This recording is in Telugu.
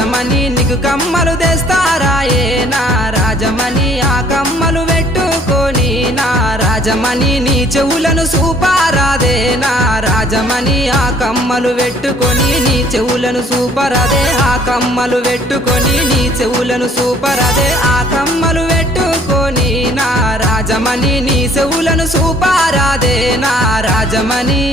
రాజమణి నీకు కమ్మలు తెస్తారా ఏ నా రాజమణి ఆ కమ్మలు పెట్టుకొని నా రాజమణి నీ చెవులను సూపారాదే నా రాజమణి ఆ కమ్మలు పెట్టుకొని నీ చెవులను సూపరాదే ఆ కమ్మలు పెట్టుకొని నీ చెవులను సూపరాదే ఆ కమ్మలు పెట్టుకొని నా రాజమణి నీ చెవులను సూపారాదే నా రాజమణి